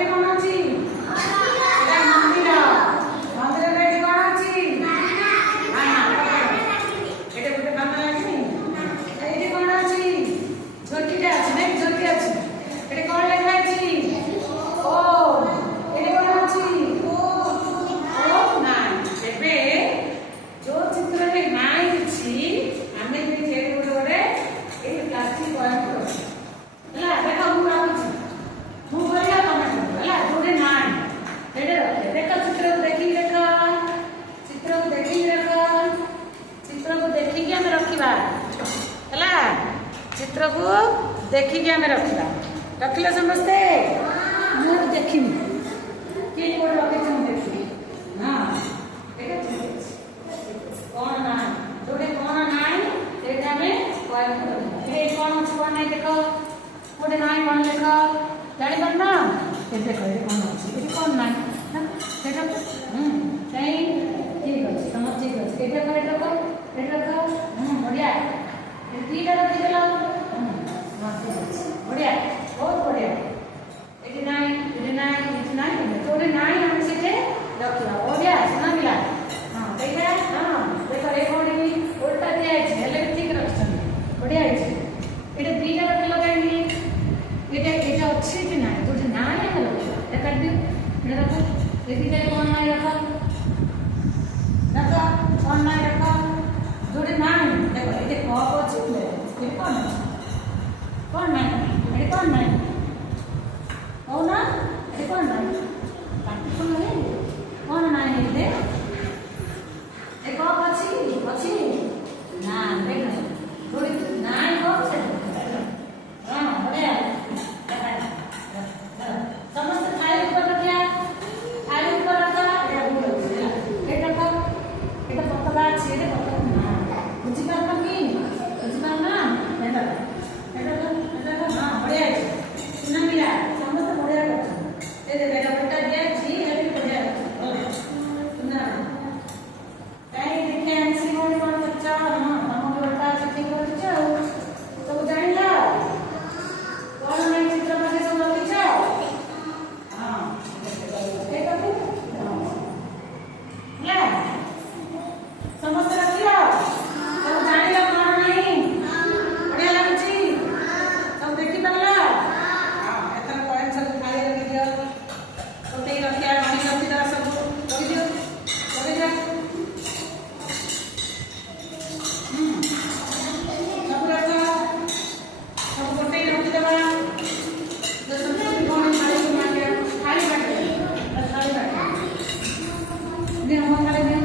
ପାଖରେ କଣ ଅଛି? ଏଟା ମନ୍ଦିର। ମନ୍ଦିରରେ ଏଠି କଣ ଅଛି? ଏଠି ଗୋଟେ କାମ ଲାଗିନି। ଏଇଠି କଣ ଅଛି? ଝୋଟିଟା ଅଛି ନାଇଁ? ଝୋଟି ଅଛି। ଏଠି କଣ ଲେଖା ଅଛି? ଓ। ଏଠି କଣ ଅଛି? ଓ ନାଇଁ। ଏବେ ଯୋଉ ଚିତ୍ରରେ ନାଇଁ ଅଛି ଆମେ ଏଠି ଗୋଟେ ଏଇ ପ୍ଲାଷ୍ଟିକ କଏନ୍ ରଖୁ ହେଲା। ଦେଖ ମୁଁ ଭାବୁଛି ମୁଁ କରିବା ତମେ ହେଲା। ଯୋଉଠି ନାଇଁ ସେଇଟା ରଖେ। ଦେଖ ଚିତ୍ରକୁ ଦେଖିକି ଦେଖ। ଚିତ୍ରକୁ ଦେଖିକି ଦେଖ। ଚିତ୍ରକୁ ଦେଖିକି ଆମେ ରଖିବା ହେଲା। ଚିତ୍ରକୁ ଦେଖିକି ଆମେ ରଖିବା। ରଖିଲେ ସମସ୍ତେ? ମୁଁ ଦେଖିବି କିଏ କୋଉଠି ରଖିଛି ମୁଁ ଦେଖିବି। ହଁ ଏଇଟା ଠିକ ଅଛି। କଣ ନାହିଁ ଯୋଉଠି କଣ ନାହିଁ ସେଇଟା ଆମେ କଏନ୍ ରଖିବା। ଏଇ କଣ ଅଛି କଣ ନାହିଁ ଦେଖ। ଗୋଟେ ନାହିଁ କଣ ଲେଖ ଜାଣିପାରୁନ? ଏ ଦେଖ ଏଠି କଣ ଅଛି? ଏଠି କଣ ନାହିଁ ସେଇଟା କାଇଁ ଠିକ ଅଛି। ତମର ଠିକ ଅଛି। ଏଠି ରଖ ଏଠି ରଖ ଏଠି ରଖ। ବଢିଆ। ଏଠି ଦିଟା ରଖିଦେଲ। ଠିକ ଅଛି। ବଢିଆ ବହୁତ ବଢିଆ। ଏଠି ନାହିଁ ଏଠି ନାହିଁ ଏଠି ନାହିଁ। ଯୋଉଠି ନାହିଁ ଆମେ ସେଠି ରଖିବା। ବଢିଆ ଶୁଣାଗଲା? ହଁ ସେଇଟା ହଁ ଦେଖ ଏ କୋଉଠି ଓଲଟା ଦିଆଯାଇଛି ହେଲେ ବି ଠିକ ରଖିଛନ୍ତି। ବଢିଆ ହେଇଛି। ଏଇଟା ଦିଟା ରଖିଲ କାହିଁକି? ଏଇଟା ଅଛି କି ନାହିଁ? ଯୋଉଠି ନାହିଁ ଆମେ ରଖିବା। ଏଟା କାଟିଦିଅ। ଏଇଟା ରଖ। ଏ ଦିଟା କଣ ନାହିଁ ରଖ। ରଖ କଣ ନାହିଁ ରଖ। ଯୋଉଠି ନାହିଁ ଦେଖ ଏଠି କପ୍ ଅଛି ଏଠି କଣ ଅଛି? କଣ ନାହିଁ? ଏଠି କଣ ନାହିଁ? କହୁନା ଏଠି କଣ ନାହିଁ? କାଟି କଣ ନାହିଁ? କଣ ନାହିଁ ଏଠି? ଏ କପ୍ ଅଛି ଅଛି ନା ଦେଖ ଯୋଉଠି ନାହିଁ କପ୍ ସେଠି ହଁ ବଢିଆ। ସମସ୍ତେ ଖାଇବା ଉପରେ ରଖିବା। ଖାଇବା ଉପରେ ରଖ। ଏଇଟା ଭୁଲ ଅଛି ହେଲା। ଏଇଟା ରଖ। ଏଇଟା ପତଳା ଅଛି ଏଇଟା ପତଳା ନା ବୁଝିପାରୁନ କି? ବୁଝିପାରୁନ? ଏଇଟା ଏଇଟା ହଁ ବଢିଆ ଅଛି। ଶୁଣାଗଲା? ସମସ୍ତେ ବଢିଆ କରୁଛନ୍ତି। ଏ ଦେଖ ଏଇଟା ପଟା ଦିଆଯାଇଛି ଏଠି ବଢିଆ ଅଛି। ଶୁଣା କାଇଁ ଦେଖିଆ ଆସି କଣ କରୁଛ? ହଁ ତମ ଘରଟା ଅଛି ଠିକ କରୁଛ ଆଉ ସବୁ ଜାଣିଲ? କଣ ନାହିଁ ଚିତ୍ର ପାଖେ ସବୁ ରଖିଛ? ହଁ ଏ କଥା ହେଲା। ସମସ୍ତେ ରଖିଲ? ସବୁ ଜାଣିଲ କଣ ନାହିଁ? ବଢିଆ ଲାଗୁଛି? ସବୁ ଦେଖିପାରିଲ? ହଁ ଏଥର କଏନ୍ ସବୁ ଖାଲି ରଖିଦିଅ। ଗୋଟେଇ ରଖିବା ଗଣି ରଖିଦେବା ସବୁ ରଖିଦିଅ ରଖିଦିଅ। ସବୁ ରଖ। ସବୁ ଗୋଟେଇ ରଖିଦେବା। ଥାଳି ବାଟିବା।